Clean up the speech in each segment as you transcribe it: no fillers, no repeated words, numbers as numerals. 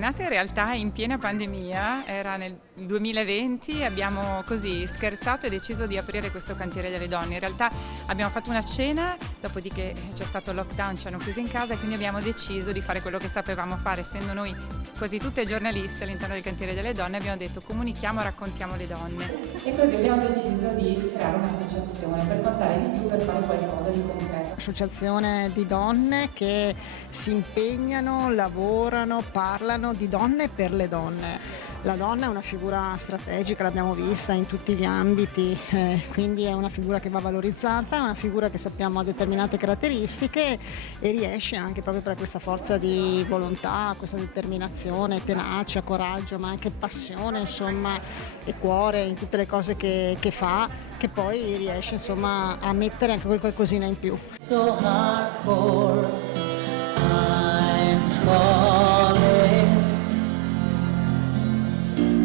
nata in realtà in piena pandemia, era nel 2020, abbiamo così scherzato e deciso di aprire questo cantiere delle donne. In realtà abbiamo fatto una cena, dopodiché c'è stato il lockdown, ci hanno chiuso in casa e quindi abbiamo deciso di fare quello che sapevamo fare, essendo noi quasi tutte giornaliste all'interno del cantiere delle donne, abbiamo detto comunichiamo, raccontiamo le donne. E così abbiamo deciso di creare un'associazione per contare di più, per fare qualcosa di concreto. Associazione di donne che si impegnano, lavorano, parlano di donne per le donne. La donna è una figura strategica, l'abbiamo vista in tutti gli ambiti, quindi è una figura che va valorizzata, è una figura che sappiamo ha determinate caratteristiche e riesce anche proprio per questa forza di volontà, questa determinazione, tenacia, coraggio, ma anche passione, insomma, e cuore in tutte le cose che fa, che poi riesce insomma a mettere anche quel qualcosina in più. So hardcore, I'm falling.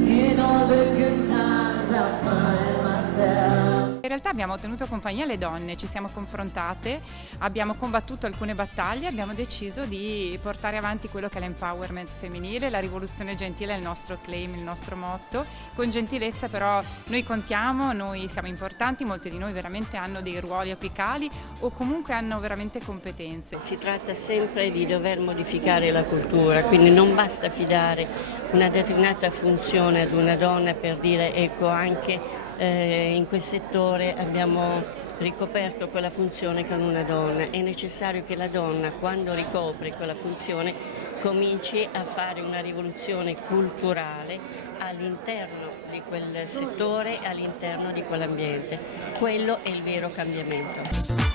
In all the good times I find myself. In realtà abbiamo tenuto compagnia alle donne, ci siamo confrontate, abbiamo combattuto alcune battaglie, abbiamo deciso di portare avanti quello che è l'empowerment femminile, la rivoluzione gentile è il nostro claim, il nostro motto. Con gentilezza però noi contiamo, noi siamo importanti, molti di noi veramente hanno dei ruoli apicali o comunque hanno veramente competenze. Si tratta sempre di dover modificare la cultura, quindi non basta fidare una determinata funzione ad una donna per dire ecco anche in quel settore abbiamo ricoperto quella funzione con una donna. È necessario che la donna, quando ricopre quella funzione, cominci a fare una rivoluzione culturale all'interno di quel settore, all'interno di quell'ambiente. Quello è il vero cambiamento.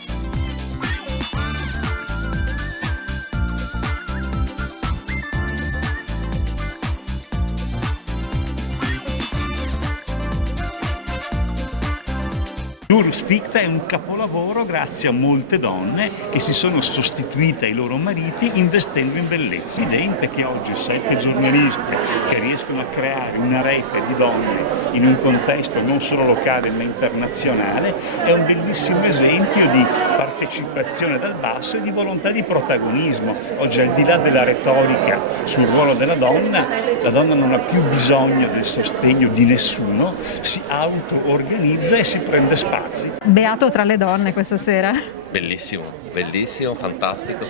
L'Urspicta è un capolavoro grazie a molte donne che si sono sostituite ai loro mariti investendo in bellezza. È evidente che oggi 7 giornaliste che riescono a creare una rete di donne in un contesto non solo locale ma internazionale è un bellissimo esempio di partecipazione dal basso e di volontà di protagonismo. Oggi al di là della retorica sul ruolo della donna, la donna non ha più bisogno del sostegno di nessuno, si auto-organizza e si prende spazio. Beato tra le donne questa sera. Bellissimo, bellissimo, fantastico,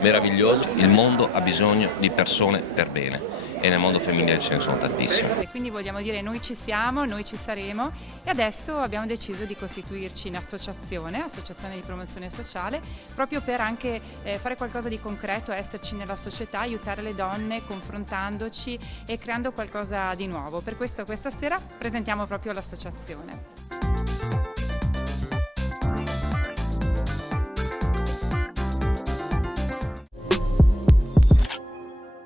meraviglioso. Il mondo ha bisogno di persone per bene e nel mondo femminile ce ne sono tantissime. E quindi vogliamo dire noi ci siamo, noi ci saremo e adesso abbiamo deciso di costituirci in associazione di promozione sociale, proprio per anche fare qualcosa di concreto, esserci nella società, aiutare le donne confrontandoci e creando qualcosa di nuovo. Per questo questa sera presentiamo proprio l'associazione.